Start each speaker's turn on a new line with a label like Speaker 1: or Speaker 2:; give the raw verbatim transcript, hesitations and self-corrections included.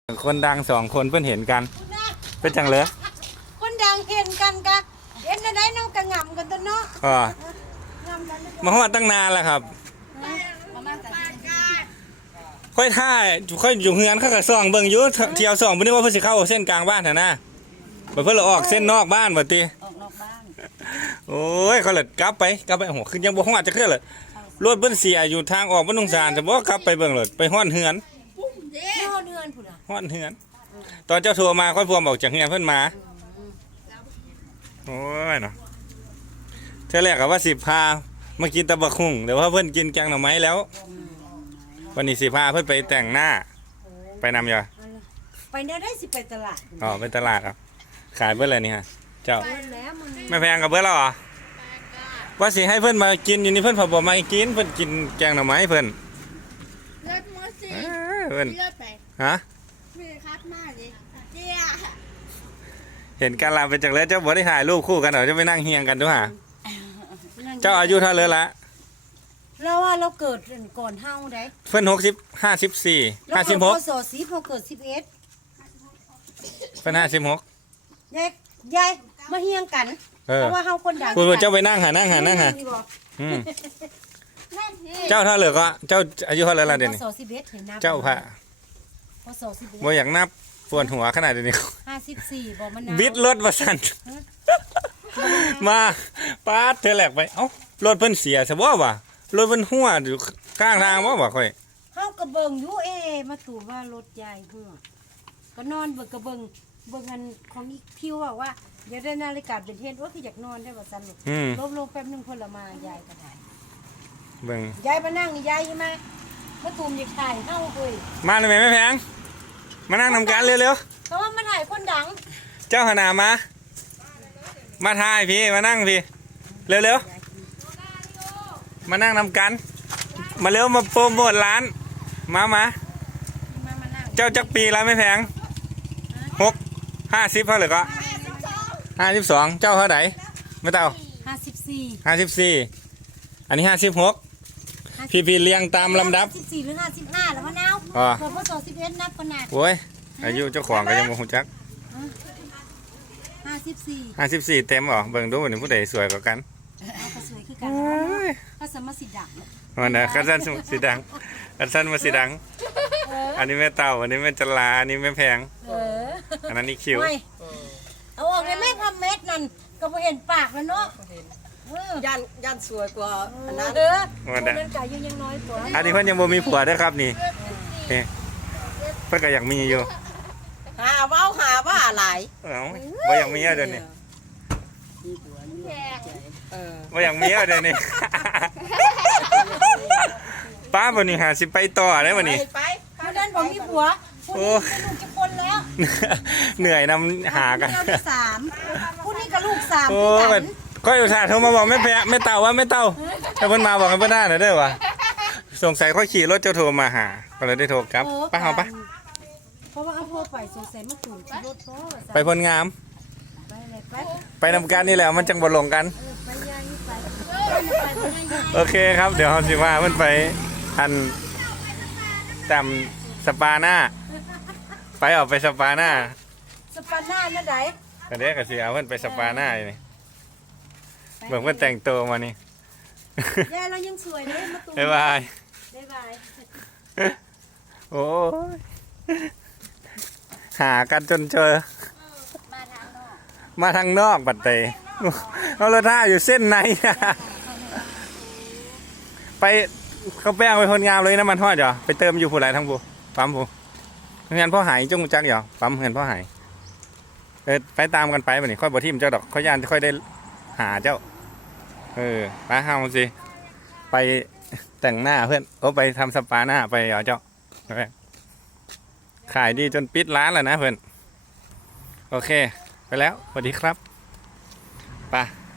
Speaker 1: คนดังสองคนเพิ่นเห็นกันเป็นจังเลย
Speaker 2: คนดังเห็นกันกะเห็นได้น้องกระงำกันตัวเนาะ
Speaker 1: อ๋อมาฮอดตั้งนานแล้วครับค่อยท่าค่อยอยู่เฮือนเขาก็ส่องเบิ่งอยู่เที่ยวส่องบ่นึกว่าเพิ่นสิเข้าเส้นกลางบ้านหั่นนะบ่เพิ่นละออกเส้นนอกบ้านบ่ติ
Speaker 2: ออกนอกบ้าน
Speaker 1: โอ้ยเขาเลยกลับไปกลับไปโอ้โหคือยังบ่ฮอดจะคือเลยรถเพิ่นเสียอยู่ทางออกบ่ต้องสารแต่บ่กลับไปเบิ่งเลยไปฮอดเฮือน
Speaker 2: ฮอดเฮือนพุ่นน่ะ
Speaker 1: ฮอดเฮือนตอนเจ้าโทรมาค่อยพวมออกจากเฮือนเพิ่นมาโอ้ยเนาะเท่าแรกก็ว่าสิพามากินตะบักหุ่งเดี๋ยวว่าเพิ่นกินแกงหน่อไม้แล้ววันนี้สิพาเพิ่นไปแต่งหน้าไปนำอยู่
Speaker 2: ไปเดี๋ยวได้สิไปตลาด
Speaker 1: อ๋อไปตลาดอ่ะขายเบิดเลยนี่ฮะเจ้า
Speaker 2: ไม่
Speaker 1: แพงกับเบิดแล้วเหรอว่าสิให้เพิ่นมากินอยู่นี่เพิ่นพอบ่มากินเพิ่นกินแกงหน่อไม้เพิ่น
Speaker 3: เลือดมอสิ
Speaker 1: เพิ่น
Speaker 3: เลือดไป
Speaker 1: ฮะ
Speaker 3: มีคัดมาเลยเจี๊ย
Speaker 1: เห็นกันลาเป็นจังเลยเจ้าบ่ได้ถ่ายรูปคู่กันเหรอจะไปนั่งเฮียงกันด้วยฮะเจ้าอายุเท่าเลยละ
Speaker 2: เราว่าเราเกิดก่อนเฮาได้
Speaker 1: เพิ่นหกสิบห้าสิบสี่ห้าสิบหก
Speaker 2: พศสี่พอเกิดสิบเอ็ด
Speaker 1: เพิ่นห้าสิบหก
Speaker 2: ยายยายมาเฮียงกันเพราะว่าเฮาคนดัง
Speaker 1: คุณเจ้าไปนั่งหานั่งหานั่งหาเจ้าเท่าเลยก็เจ้าอายุเท่าไรละเดี๋ยวนี้เจ้าพระบ่อยากนับปวดหัวขนาดนี้
Speaker 2: ห้าสิบสี่บ่มัน
Speaker 1: บิดรถมาสั่นมาปาดเธอแหลกไปเอ้ารถเพิ่นเสียซะบ่วะรถเพิ่นหัวอยู่ข้างทางบ่วะค่อย
Speaker 2: เฮากระเบิงอยู่เอมาตู่ว่ารถใหญ่หัวก็นอนเบิ่งกระเบิงเบิ่งอันของอีกพิวบอกว่าเดี๋ยวได้นาฬิกาเป็นเทนว่าคืออยากนอนได้ว่าสั่นลูกลบลงแป๊บนึงเพิ่นละมายายก็ได้
Speaker 1: เบิ่ง
Speaker 2: ยายมานั่งยายมามาตูมอยากถ่ายเฮาเอ้ย
Speaker 1: มาเลยแม่แพงมานั่งทำการเร็ว
Speaker 2: ๆเพราะว่ามาถ่ายคนดัง
Speaker 1: เจ้าหนามามาถ่ายพี่มานั่งพี่เร็วๆมานั่งทำกันมาเร็วมาโปรโมทร้านมามาเจ้าจักปีแล้วไม่แพงหกห้าสิบเท่าไหร่ก็ห้าสิบสองเจ้าเท่าไหร่ไม่เต่า
Speaker 2: ห้าสิบสี่
Speaker 1: ห้าสิบสี่อันนี้ห้าสิบหกพี่พี่เรียงตามลำดับ
Speaker 2: สิบสี่หรือห้าสิบห้าแล้วมะนาวเกิดพศสิบเอ็ดนับขนาด
Speaker 1: โอ้ยอายุเจ้าของก็ยังโมโหจัก
Speaker 2: ห้าสิบสี่
Speaker 1: ห้าสิบสี่เต็มเหรอเบิ่งดูวันนี้ผู้ใดสวยกว่ากัน
Speaker 2: ก็สวยคือกันก็สมสีดัง
Speaker 1: วันนี้กันสั้นสีดังกันสั้นมาสีดังอันนี้แม่เต่าอันนี้แม่จลาอันนี้แม่แพงอันนั้นนี่คิว
Speaker 2: เอาออกเลยไม่พอเม็ดนั่นก็พอเห็นปากแล้วเนาะ
Speaker 4: ยันยันสวยกว่าอันนั้น
Speaker 2: เออคนนั้นกายยังน้อยกว่า
Speaker 1: อันนี้เพิ่นยังบ่มีผัวด้วยครับนี่เพิ่นก็อยากมีอยู่
Speaker 4: หาว่าหาว่าอะไร
Speaker 1: เอ้าบ่อยากมีเดี๋ยวนี้บ่อยากมีเดี๋ยวนี้ป้าบ่นี่หาสิไปต่อได้บ่นี่
Speaker 2: ไปคนนั้นบ่มีผัวผู้นี้ลูกจะคนแล้ว
Speaker 1: เหนื่อยนำหากัน
Speaker 2: สามผู้นี้กับลูกสาม
Speaker 1: โอ้ยก็อุตส่าห์โทรมาบอกแม่แพะแม่เต่าว่าแม่เต่าแต่เพิ่นมาบอกให้เพิ่นได้น่ะเด้อวะสงสัยค่อยขี่รถเจ้าโทรมาหาก็เลยได้โทรกลับไปเฮาปะ
Speaker 2: เพราะว่าเอาพ่อไปสงสัยมาถูกรถพ่อ
Speaker 1: ไปพลงาม
Speaker 2: ไปเลยไป
Speaker 1: ไปนำกันนี่แหละมันจังบ่ลงกัน
Speaker 2: ไปย่างนี่ไป
Speaker 1: โอเคครับเดี๋ยวเฮาสิว่าเพิ่นไปอันตามสปาหน้าไปออกไปสปาหน้า
Speaker 2: สปาหน้านั่นไหน
Speaker 1: ก็เด้ก็สิเอาเพิ่นไปสปาหน้านี่เบิ่งเพิ่นแต่งตัวมานี่
Speaker 2: ยายเรายังสวยเลยมาตู
Speaker 1: บ๊ายบาย
Speaker 2: บ๊ายบาย
Speaker 1: โอ้ยหากันจนเจอ
Speaker 2: มาทางนอก
Speaker 1: มาทางนอกบัดเตะเราท่าอยู่เส้นในไปเขาแป้งไปคนงามเลยนะมันทอดเหรอไปเติมอยู่ผู้ไรทั้งผู้ปั๊มผู้เงินพ่อหายจงจักเหรอปั๊มเงินพ่อหายเออไปตามกันไปแบบนี้ค่อยบทิมเจ้าดอกค่อยยานค่อยได้หาเจ้าเออไปห้ามสิไปแต่งหน้าเพื่อนโอ้ไปทำสปาหน้าไปเหรอเจ้าขายดีจนปิดร้านแล้วนะเพื่อนโอเคไปแล้วสวัสดีครับไป